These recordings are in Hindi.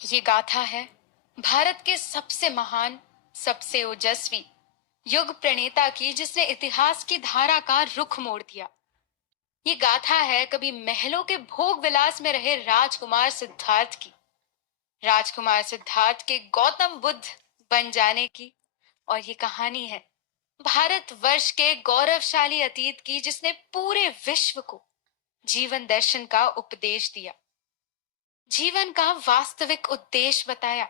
ये गाथा है भारत के सबसे महान, सबसे ओजस्वी युग प्रणेता की, जिसने इतिहास की धारा का रुख मोड़ दिया। ये गाथा है कभी महलों के भोग विलास में रहे राजकुमार सिद्धार्थ की, राजकुमार सिद्धार्थ के गौतम बुद्ध बन जाने की। और ये कहानी है भारत वर्ष के गौरवशाली अतीत की, जिसने पूरे विश्व को जीवन दर्शन का उपदेश दिया, जीवन का वास्तविक उद्देश्य बताया।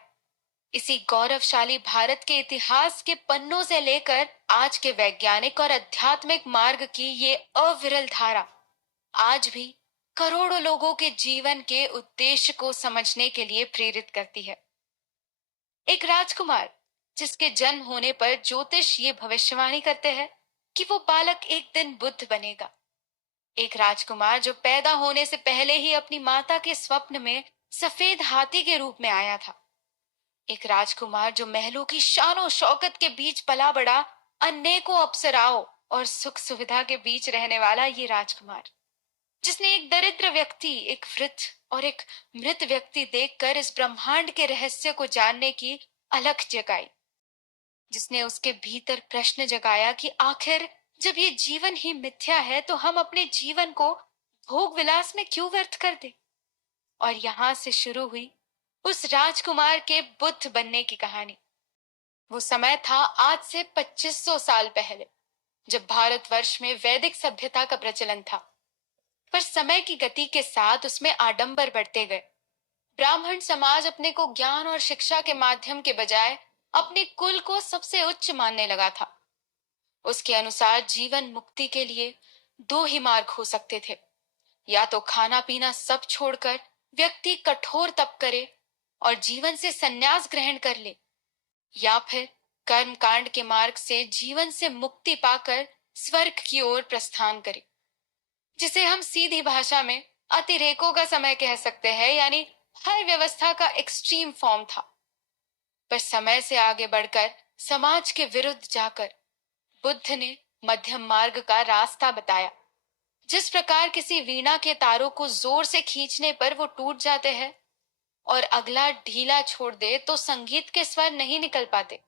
इसी गौरवशाली भारत के इतिहास के पन्नों से लेकर आज के वैज्ञानिक और आध्यात्मिक मार्ग की ये अविरल धारा आज भी करोड़ों लोगों के जीवन के उद्देश्य को समझने के लिए प्रेरित करती है। एक राजकुमार जिसके जन्म होने पर ज्योतिष ये भविष्यवाणी करते हैं कि वो बालक एक दिन बुद्ध बनेगा। एक राजकुमार जो पैदा होने से पहले ही अपनी माता के स्वप्न में सफेद हाथी के रूप में आया था। एक राजकुमार जो महलों की शानो शौकत के बीच पला बड़ा, अनेकों अप्सराओं और सुख सुविधा के बीच रहने वाला ये राजकुमार, जिसने एक दरिद्र व्यक्ति, एक वृद्ध और एक मृत व्यक्ति देखकर इस ब्रह्मांड के रहस्य को जानने की अलख जगाई, जिसने उसके भीतर प्रश्न जगाया कि आखिर जब ये जीवन ही मिथ्या है तो हम अपने जीवन को भोग विलास में क्यों व्यर्थ कर दे। और यहां से शुरू हुई उस राजकुमार के बुद्ध बनने की कहानी। वो समय था आज से 2500 साल पहले, जब भारतवर्ष में वैदिक सभ्यता का प्रचलन था। पर समय की गति के साथ उसमें आडंबर बढ़ते गए। ब्राह्मण समाज अपने को ज्ञान और शिक्षा के माध्यम के बजाय अपने कुल को सबसे उच्च मानने लगा था। उसके अनुसार जीवन मुक्ति के लिए दो ही मार्ग हो सकते थे, या तो खाना पीना सब छोड़कर व्यक्ति कठोर तप करे और जीवन से संन्यास ग्रहण कर ले, या फिर कर्म कांड के मार्ग से जीवन से मुक्ति पाकर स्वर्ग की ओर प्रस्थान करे, जिसे हम सीधी भाषा में अतिरेकों का समय कह सकते हैं, यानी हर व्यवस्था का एक्सट्रीम फॉर्म था। पर समय से आगे बढ़कर समाज के विरुद्ध जाकर बुद्ध ने मध्यम मार्ग का रास्ता बताया। जिस प्रकार किसी वीणा के तारों को जोर से खींचने पर वो टूट जाते हैं और अगला ढीला छोड़ दे तो संगीत के स्वर नहीं निकल पाते।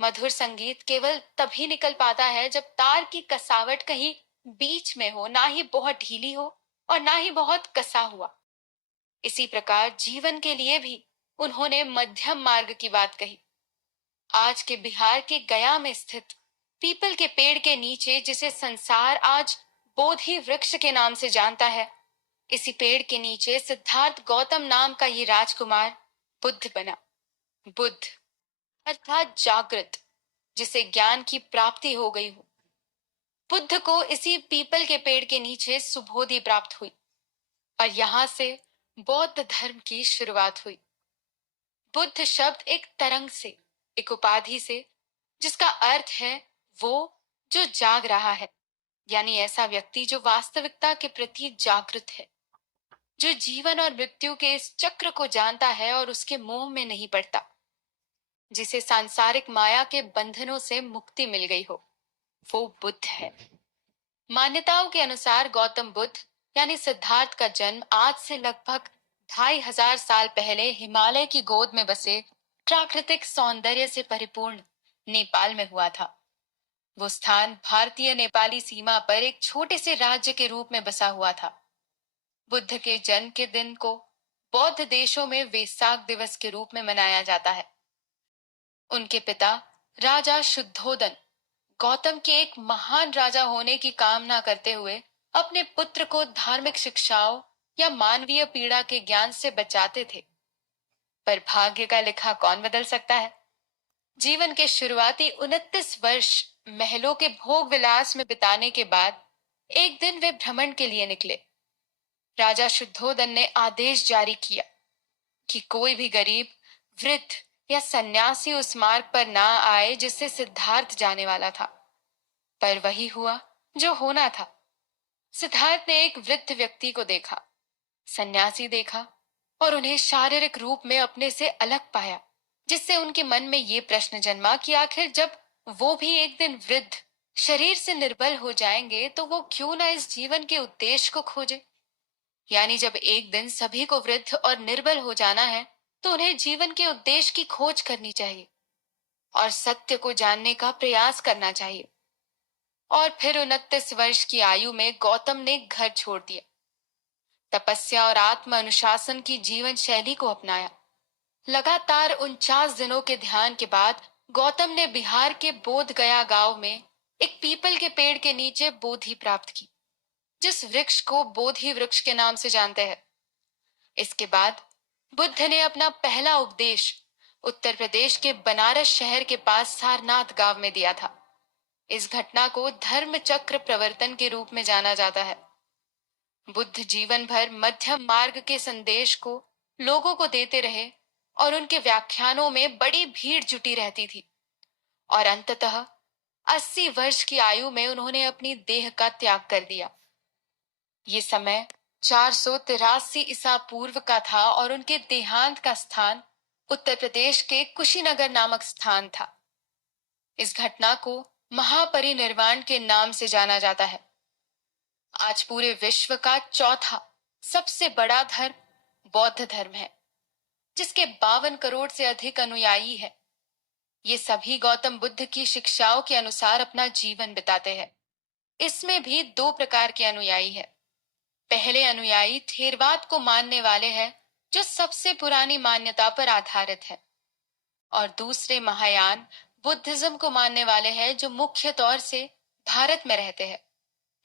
मधुर संगीत केवल तभी निकल पाता है जब तार की कसावट कहीं बीच में हो, ना ही बहुत ढीली हो और ना ही बहुत कसा हुआ। इसी प्रकार जीवन के लिए भी उन्होंने मध्यम मार्ग की बात कही। आज के बिहार के गया में स्थित पीपल के पेड़ के नीचे, जिसे संसार आज बोधि वृक्ष के नाम से जानता है, इसी पेड़ के नीचे सिद्धार्थ गौतम नाम का ये राजकुमार बुद्ध बना। बुद्ध अर्थात जागृत, जिसे ज्ञान की प्राप्ति हो गई हो। बुद्ध को इसी पीपल के पेड़ के नीचे सुबोधि प्राप्त हुई और यहां से बौद्ध धर्म की शुरुआत हुई। बुद्ध शब्द एक तरंग से, एक उपाधि से, जिसका अर्थ है वो जो जाग रहा है, यानी ऐसा व्यक्ति जो वास्तविकता के प्रति जागृत है, जो जीवन और मृत्यु के इस चक्र को जानता है और उसके मोह में नहीं पड़ता, जिसे सांसारिक माया के बंधनों से मुक्ति मिल गई हो, वो बुद्ध है। मान्यताओं के अनुसार गौतम बुद्ध यानी सिद्धार्थ का जन्म आज से लगभग 2500 साल पहले हिमालय की गोद में बसे प्राकृतिक सौंदर्य से परिपूर्ण नेपाल में हुआ था। वो स्थान भारतीय नेपाली सीमा पर एक छोटे से राज्य के रूप में बसा हुआ था। बुद्ध के जन्म के दिन को बौद्ध देशों में वेसाक दिवस के रूप में मनाया जाता है। उनके पिता राजा शुद्धोदन गौतम के एक महान राजा होने की कामना करते हुए अपने पुत्र को धार्मिक शिक्षाओं या मानवीय पीड़ा के ज्ञान से बचाते थे। पर भाग्य का लिखा कौन बदल सकता है। जीवन के शुरुआती 29 वर्ष महलों के भोग विलास में बिताने के बाद एक दिन वे भ्रमण के लिए निकले। राजा शुद्धोदन ने आदेश जारी किया कि कोई भी गरीब, वृद्ध या सन्यासी उस मार्ग पर ना आए जिससे सिद्धार्थ जाने वाला था। पर वही हुआ जो होना था। सिद्धार्थ ने एक वृद्ध व्यक्ति को देखा, सन्यासी देखा और उन्हें शारीरिक रूप में अपने से अलग पाया, जिससे उनके मन में ये प्रश्न जन्मा कि आखिर जब वो भी एक दिन वृद्ध, शरीर से निर्बल हो जाएंगे तो वो क्यों ना इस जीवन के उद्देश्य को खोजे। यानी जब एक दिन सभी को वृद्ध और निर्बल हो जाना है तो उन्हें जीवन के उद्देश्य की खोज करनी चाहिए और सत्य को जानने का प्रयास करना चाहिए। और फिर 29 वर्ष की आयु में गौतम ने घर छोड़ दिया, तपस्या और आत्म अनुशासन की जीवन शैली को अपनाया। लगातार 49 दिनों के ध्यान के बाद गौतम ने बिहार के बोध गया गांव में एक पीपल के पेड़ के नीचे बोधि प्राप्त की, जिस वृक्ष को बोधि वृक्ष के नाम से जानते हैं। इसके बाद बुद्ध ने अपना पहला उपदेश उत्तर प्रदेश के बनारस शहर के पास सारनाथ गांव में दिया था। इस घटना को धर्म चक्र प्रवर्तन के रूप में जाना जाता है। बुद्ध जीवन भर मध्यम मार्ग के संदेश को लोगों को देते रहे और उनके व्याख्यानों में बड़ी भीड़ जुटी रहती थी और अंततः 80 वर्ष की आयु में उन्होंने अपनी देह का त्याग कर दिया। ये समय 483 ईसा पूर्व का था और उनके देहांत का स्थान उत्तर प्रदेश के कुशीनगर नामक स्थान था। इस घटना को महापरिनिर्वाण के नाम से जाना जाता है। आज पूरे विश्व का चौथा सबसे बड़ा धर्म बौद्ध धर्म है, जिसके 52 करोड़ से अधिक अनुयायी है। ये सभी गौतम बुद्ध की शिक्षाओं के अनुसार अपना जीवन बिताते हैं। इसमें भी 2 प्रकार के अनुयायी है। पहले अनुयायी थेरवाद को मानने वाले हैं, जो सबसे पुरानी मान्यता पर आधारित है, और दूसरे महायान बुद्धिज्म को मानने वाले हैं, जो मुख्य तौर से भारत में रहते हैं,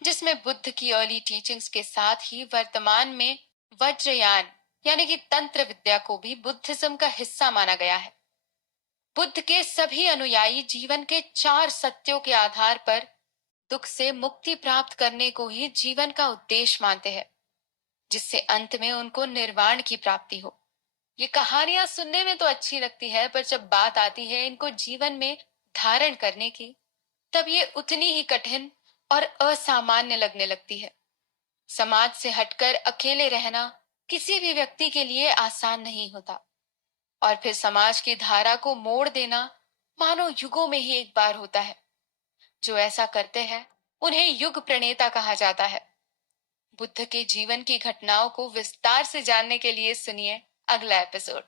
जिसमें बुद्ध की अर्ली टीचिंग्स के साथ ही वर्तमान में वज्रयान यानी कि तंत्र विद्या को भी बुद्धिज्म का हिस्सा माना गया है। बुद्ध के सभी अनुयायी जीवन के 4 सत्यों के आधार पर दुख से मुक्ति प्राप्त करने को ही जीवन का उद्देश्य मानते हैं, जिससे अंत में उनको निर्वाण की प्राप्ति हो। ये कहानियां सुनने में तो अच्छी लगती है, पर जब बात आती है इनको जीवन में धारण करने की, तब ये उतनी ही कठिन और असामान्य लगने लगती है। समाज से हटकर अकेले रहना किसी भी व्यक्ति के लिए आसान नहीं होता, और फिर समाज की धारा को मोड़ देना मानो युगों में ही एक बार होता है। जो ऐसा करते हैं उन्हें युग प्रणेता कहा जाता है। बुद्ध के जीवन की घटनाओं को विस्तार से जानने के लिए सुनिए अगला एपिसोड।